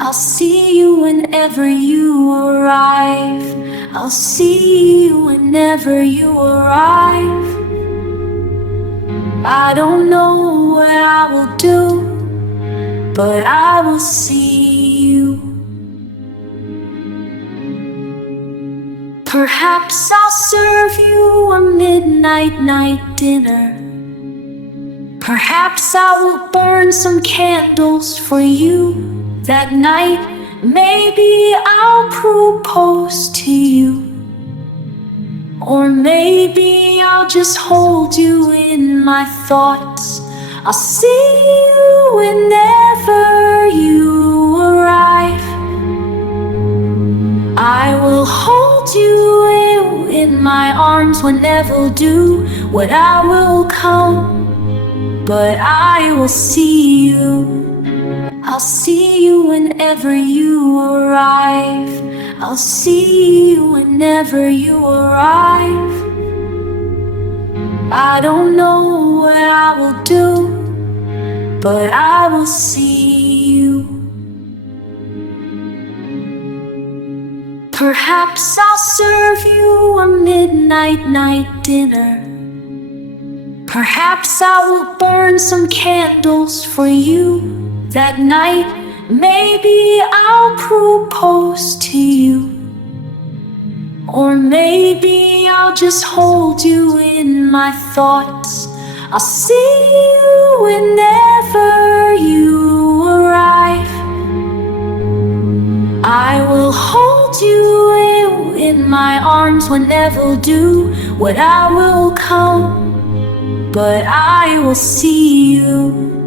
I'll see you whenever you arrive. I'll see you whenever you arrive. I don't know what I will do, but I will see you. Perhaps I'll serve you a midnight night dinner. Perhaps I will burn some candles for you that night. Maybe I'll propose to you, or maybe I'll just hold you in my thoughts. I'll see you whenever you arrive. I will hold you in my arms whenever do what I will come, but I will see you. I'll see you whenever you arrive. I'll see you whenever you arrive. I don't know what I will do, but I will see you. Perhaps I'll serve you a midnight night dinner. Perhaps I will burn some candles for you that night. Maybe I'll propose to you, or maybe I'll just hold you in my thoughts. I'll see you whenever you arrive. I will hold you in my arms whenever do what I will come, but I will see you.